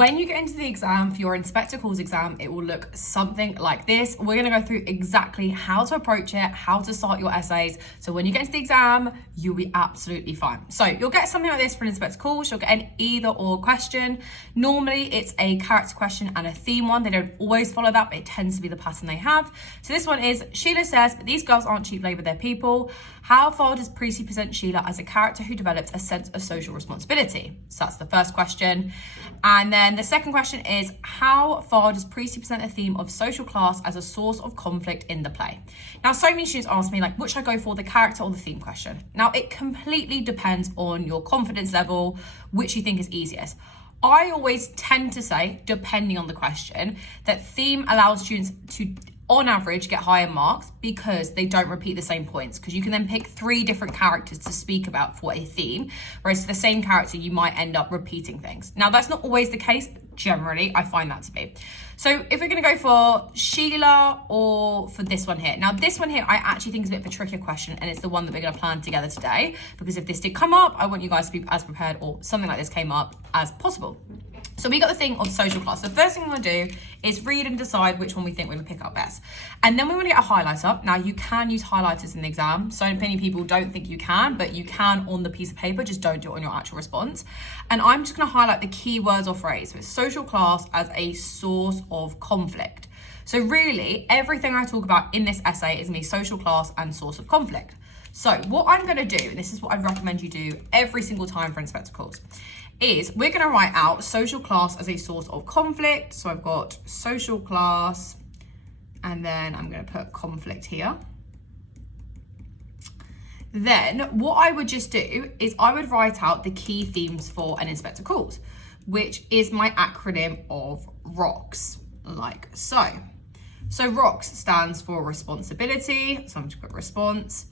When you get into the exam, for your Inspector Calls exam, it will look something like this. We're going to go through exactly how to approach it, how to start your essays. So when you get into the exam, you'll be absolutely fine. So you'll get something like this for an Inspector Calls. You'll get an either or question. Normally it's a character question and a theme one. They don't always follow that, but it tends to be the pattern they have. So this one is, Sheila says, but these girls aren't cheap labour, they're people. How far does Precy present Sheila as a character who develops a sense of social responsibility? So that's the first question. And then the second question is, how far does Precy present a theme of social class as a source of conflict in the play? Now, so many students ask me, like, which I go for, the character or the theme question? Now, it completely depends on your confidence level, which you think is easiest. I always tend to say, depending on the question, that theme allows students to, on average, get higher marks because they don't repeat the same points, because you can then pick 3 different characters to speak about for a theme, whereas for the same character you might end up repeating things. Now, that's not always the case. Generally, I find that to be. So if we're going to go for Sheila or for this one here. Now, this one here I actually think is a bit of a trickier question, and it's the one that we're going to plan together today, because if this did come up, I want you guys to be as prepared, or something like this came up, as possible. So we got the thing of social class. The first thing we want to do is read and decide which one we think we're going to pick up best. And then we want to get a highlighter. Now, you can use highlighters in the exam. So many people don't think you can, but you can on the piece of paper. Just don't do it on your actual response. And I'm just going to highlight the key words or phrase. So it's social class as a source of conflict. So really, everything I talk about in this essay is going to be social class and source of conflict. So what I'm going to do, and this is what I recommend you do every single time for Inspector Calls, is we're going to write out social class as a source of conflict. So I've got social class, and then I'm going to put conflict here. Then what I would just do is I would write out the key themes for an Inspector Calls, which is my acronym of ROCKS, like so. So ROCKS stands for responsibility. So I'm just going to put response.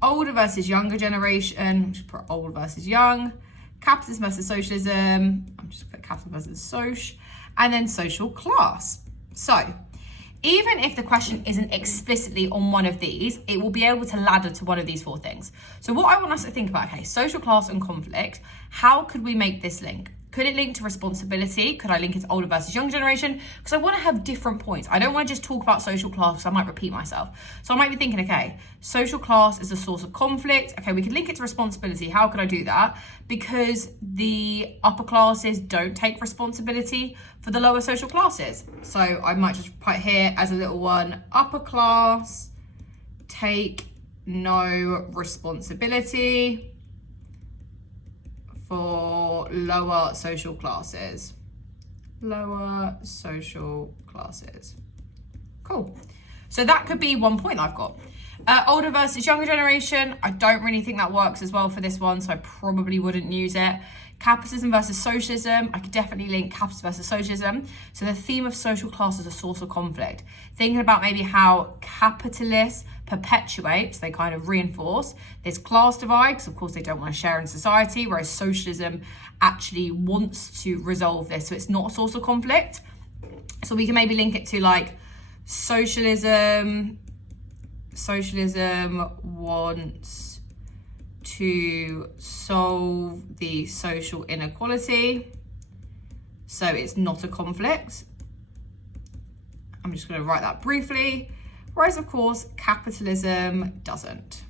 Older versus younger generation, just put old versus young. Capitalism versus socialism, I'm just put capitalism versus soc, and then social class. So even if the question isn't explicitly on one of these, it will be able to ladder to one of these 4 things. So what I want us to think about, okay, social class and conflict, how could we make this link? Could it link to responsibility? Could I link it to older versus younger generation? Because I want to have different points. I don't want to just talk about social class because I might repeat myself. So I might be thinking, okay, social class is a source of conflict. Okay, we could link it to responsibility. How could I do that? Because the upper classes don't take responsibility for the lower social classes. So I might just put here as a little one, upper class take no responsibility for lower social classes. Lower social classes. Cool. So that could be one point I've got. Older versus younger generation, I don't really think that works as well for this one, so I probably wouldn't use it. Capitalism versus socialism, I could definitely link capitalism versus socialism. So the theme of social class is a source of conflict. Thinking about maybe how capitalists perpetuate, so they kind of reinforce this class divide, because of course they don't want to share in society, whereas socialism actually wants to resolve this, so it's not a source of conflict. So we can maybe link it to like socialism wants to solve the social inequality, so it's not a conflict. I'm just going to write that briefly. Whereas, of course, capitalism doesn't.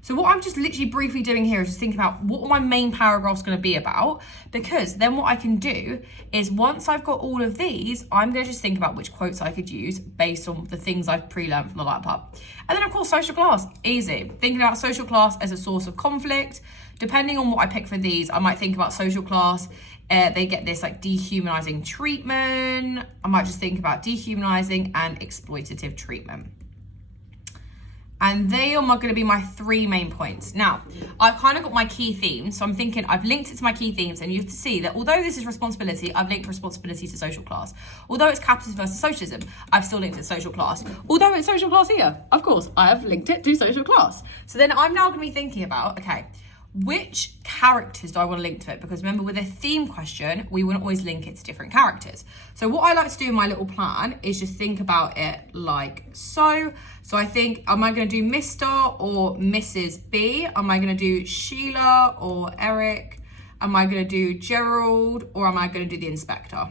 So what I'm just literally briefly doing here is just thinking about what my main paragraph's going to be about, because then what I can do is once I've got all of these, I'm going to just think about which quotes I could use based on the things I've pre-learned from the laptop. And then, of course, social class, easy. Thinking about social class as a source of conflict. Depending on what I pick for these, I might think about social class. They get this like dehumanizing treatment. I might just think about dehumanizing and exploitative treatment. And they are going to be my 3 main points. Now, I've kind of got my key themes. So I'm thinking I've linked it to my key themes, and you have to see that although this is responsibility, I've linked responsibility to social class. Although it's capitalism versus socialism, I've still linked it to social class. Although it's social class here, of course, I have linked it to social class. So then I'm now going to be thinking about, okay, which characters do I want to link to it? Because remember, with a theme question, we wouldn't always link it to different characters. So what I like to do in my little plan is just think about it like so. So I think, am I going to do Mr. or Mrs. B? Am I going to do Sheila or Eric? Am I going to do Gerald or am I going to do the inspector?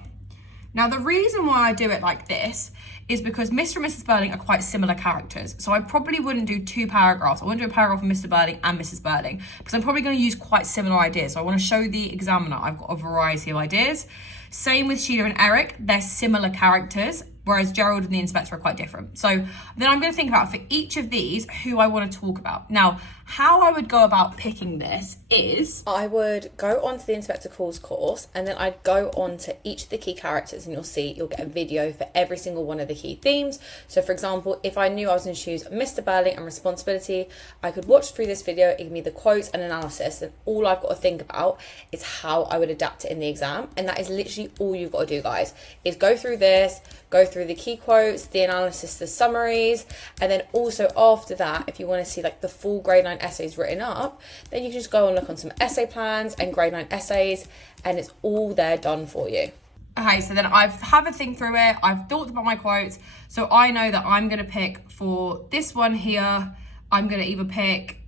Now, the reason why I do it like this is because Mr. and Mrs. Burling are quite similar characters. So I probably wouldn't do 2 paragraphs. I wouldn't do a paragraph for Mr. Burling and Mrs. Burling because I'm probably going to use quite similar ideas. So I want to show the examiner I've got a variety of ideas. Same with Sheila and Eric. They're similar characters, whereas Gerald and the inspector are quite different. So then I'm going to think about for each of these who I want to talk about. Now, how I would go about picking this is I would go onto the Inspector Calls course and then I'd go on to each of the key characters and you'll get a video for every single one of the key themes. So for example, if I knew I was going to choose Mr. Burling and responsibility, I could watch through this video, it give me the quotes and analysis, and all I've got to think about is how I would adapt it in the exam. And that is literally all you've got to do, guys, is go through this, go through the key quotes, the analysis, the summaries, and then also after that, if you want to see like the full grade 9 essays written up, then you can just go and look on some essay plans and grade 9 essays, and it's all there done for you. Okay, so then I've had a think through it. I've thought about my quotes. So I know that I'm going to pick for this one here, I'm going to either pick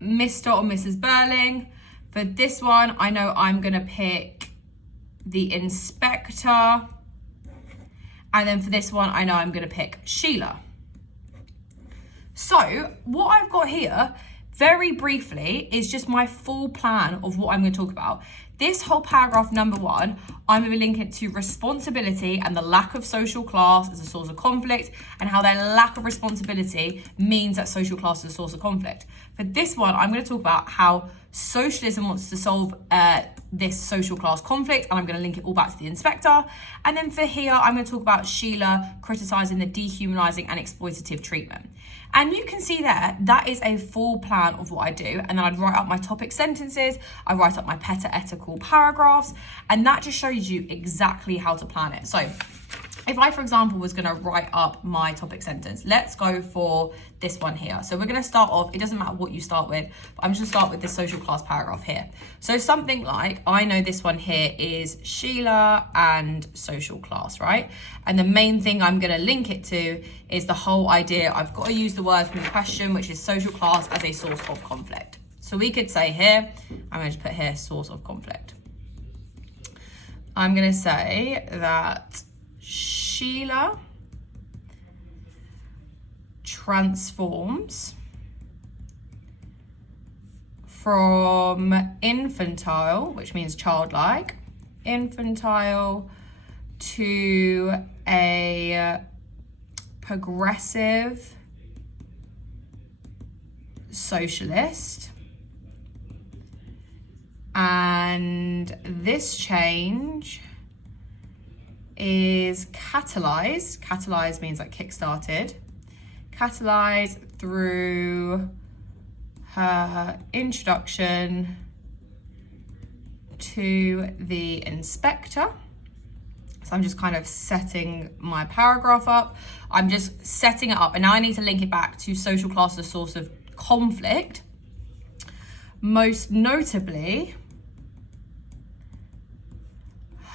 Mr. or Mrs. Burling. For this one, I know I'm going to pick the inspector. And then for this one, I know I'm going to pick Sheila. So what I've got here, very briefly, is just my full plan of what I'm going to talk about. This whole paragraph number 1, I'm going to link it to responsibility and the lack of social class as a source of conflict, and how their lack of responsibility means that social class is a source of conflict. For this one, I'm going to talk about how socialism wants to solve this social class conflict, and I'm going to link it all back to the inspector. And then for here, I'm going to talk about Sheila criticising the dehumanising and exploitative treatment. And you can see there, that is a full plan of what I do. And then I'd write up my topic sentences, I write up my peta-etical paragraphs, and that just shows you exactly how to plan it. So if I, for example, was going to write up my topic sentence, let's go for this one here. So we're going to start off, it doesn't matter what you start with, but I'm just going to start with this social class paragraph here. So something like, I know this one here is Sheila and social class, right? And the main thing I'm going to link it to is the whole idea, I've got to use the word from the question, which is social class as a source of conflict. So we could say here, I'm going to put here source of conflict. I'm going to say that Sheila transforms from infantile, which means childlike, infantile to a progressive socialist. And this change is catalyzed means like kick-started, catalyzed through her introduction to the inspector. So I'm just kind of setting my paragraph up. I'm just setting it up, and now I need to link it back to social class as a source of conflict. Most notably,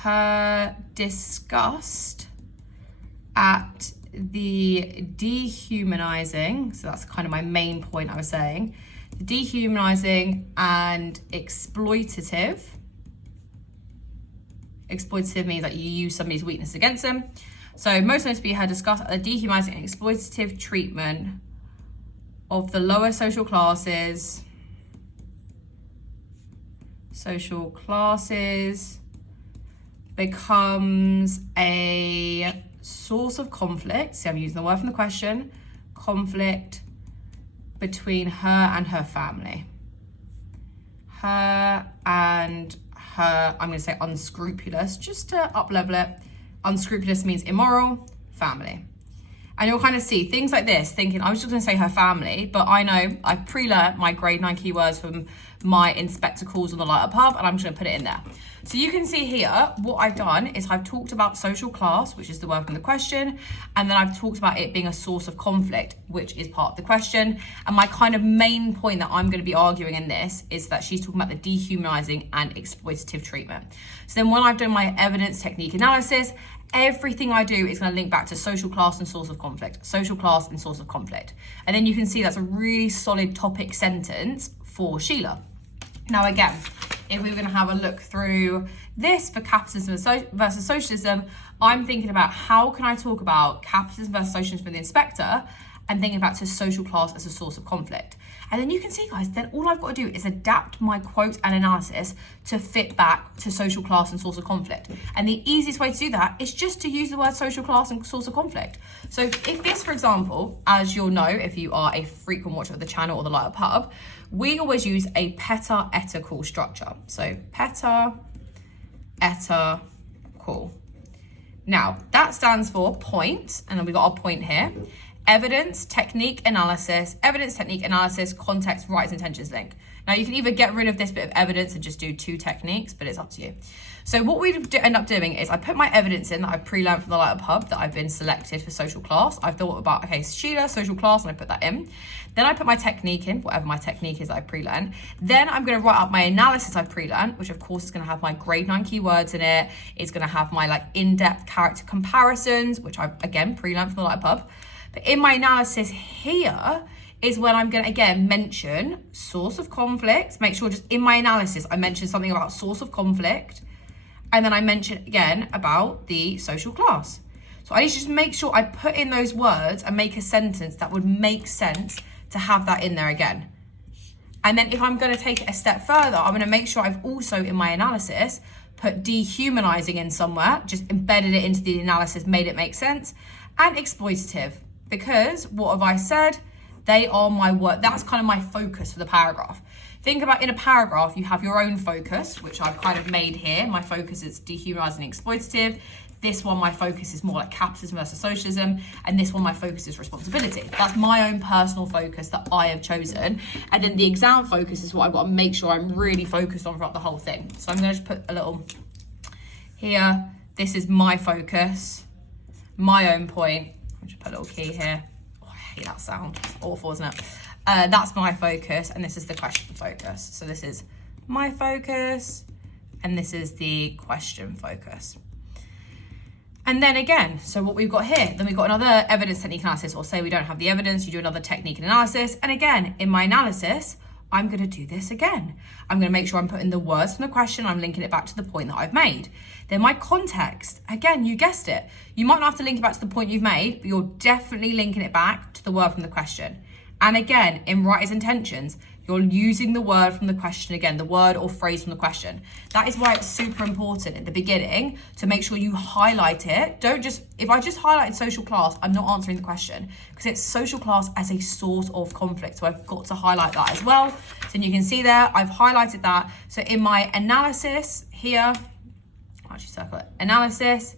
her disgust at the dehumanizing, so that's kind of my main point I was saying, the dehumanizing and exploitative means that you use somebody's weakness against them. So most notably her disgust at the dehumanizing and exploitative treatment of the lower social classes becomes a source of conflict. See, I'm using the word from the question, conflict between her and her family. Her and her, I'm going to say unscrupulous, just to up-level it. Unscrupulous means immoral, family. And you'll kind of see things like this, thinking, I was just going to say her family, but I know I've pre-learnt my grade 9 keywords from my inspector calls on the light up hub, and I'm just going to put it in there. So you can see here, what I've done is I've talked about social class, which is the word from the question, and then I've talked about it being a source of conflict, which is part of the question. And my kind of main point that I'm going to be arguing in this is that she's talking about the dehumanizing and exploitative treatment. So then when I've done my evidence technique analysis, everything I do is going to link back to social class and source of conflict, social class and source of conflict. And then you can see that's a really solid topic sentence for Sheila. Now, again, if we were going to have a look through this for capitalism versus socialism, I'm thinking about how can I talk about capitalism versus socialism for the inspector and thinking about to social class as a source of conflict. And then you can see, guys, then all I've got to do is adapt my quote and analysis to fit back to social class and source of conflict. And the easiest way to do that is just to use the word social class and source of conflict. So if this, for example, as you'll know, if you are a frequent watcher of the channel or the Light Up Hub, we always use a peta eta call structure. So peta eta call. Now that stands for point, and then we've got our point here. Evidence, technique, analysis, context, rights, intentions link. Now you can either get rid of this bit of evidence and just do 2 techniques, but it's up to you. So what we end up doing is I put my evidence in that I've pre-learned from the Light Up Hub that I've been selected for social class. I've thought about, okay, Sheila, social class, and I put that in. Then I put my technique in, whatever my technique is that I pre-learned. Then I'm going to write up my analysis I've pre-learned, which of course is going to have my grade 9 keywords in it. It's going to have my like in-depth character comparisons, which I've again pre-learned from the Light Up Hub. But in my analysis here is when I'm going to, again, mention source of conflict. Make sure just in my analysis, I mention something about source of conflict. And then I mention again about the social class. So I need to just make sure I put in those words and make a sentence that would make sense to have that in there again. And then if I'm going to take it a step further, I'm going to make sure I've also in my analysis put dehumanizing in somewhere, just embedded it into the analysis, made it make sense, and exploitative. Because what have I said? They are my work. That's kind of my focus for the paragraph. Think about in a paragraph, you have your own focus, which I've kind of made here. My focus is dehumanizing and exploitative. This one, my focus is more like capitalism versus socialism. And this one, my focus is responsibility. That's my own personal focus that I have chosen. And then the exam focus is what I've got to make sure I'm really focused on throughout the whole thing. So I'm going to just put a little here. This is my focus, my own point. I'll just put a little key here. Oh, I hate that sound. It's awful, isn't it? That's my focus, and this is the question focus. So this is my focus, and this is the question focus. And then again, so what we've got here, then we've got another evidence technique analysis, or say we don't have the evidence, you do another technique and analysis. And again, in my analysis, I'm going to do this again. I'm going to make sure I'm putting the words from the question, I'm linking it back to the point that I've made. Then my context, again, you guessed it. You might not have to link it back to the point you've made, but you're definitely linking it back to the word from the question. And again, in writer's intentions, you're using the word from the question again, the word or phrase from the question. That is why it's super important at the beginning to make sure you highlight it. Don't just, if I just highlighted social class, I'm not answering the question because it's social class as a source of conflict. So I've got to highlight that as well. So you can see there, I've highlighted that. So in my analysis here, I'll actually circle it, analysis,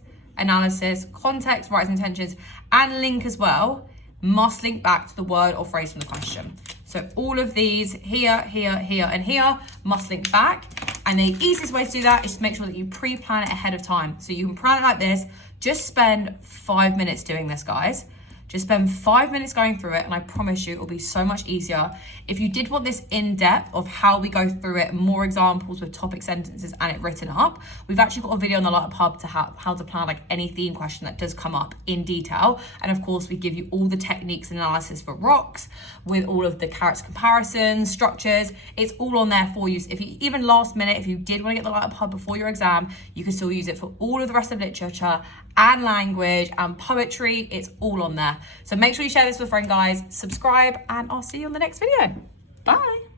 context, writer's intentions, and link as well, must link back to the word or phrase from the question. So all of these here, here, here, and here must link back. And the easiest way to do that is to make sure that you pre-plan it ahead of time. So you can plan it like this. Just spend 5 minutes doing this, guys. Just spend 5 minutes going through it, and I promise you it will be so much easier. If you did want this in depth of how we go through it, more examples with topic sentences and it written up, we've actually got a video on the Light Up Hub to how to plan like any theme question that does come up in detail. And of course, we give you all the techniques and analysis for rocks with all of the character comparisons, structures. It's all on there for you. So if you even last minute, if you did want to get the Light Up Hub before your exam, you can still use it for all of the rest of literature and language and poetry. It's all on there. So make sure you share this with a friend, guys. Subscribe, and I'll see you on the next video. Bye.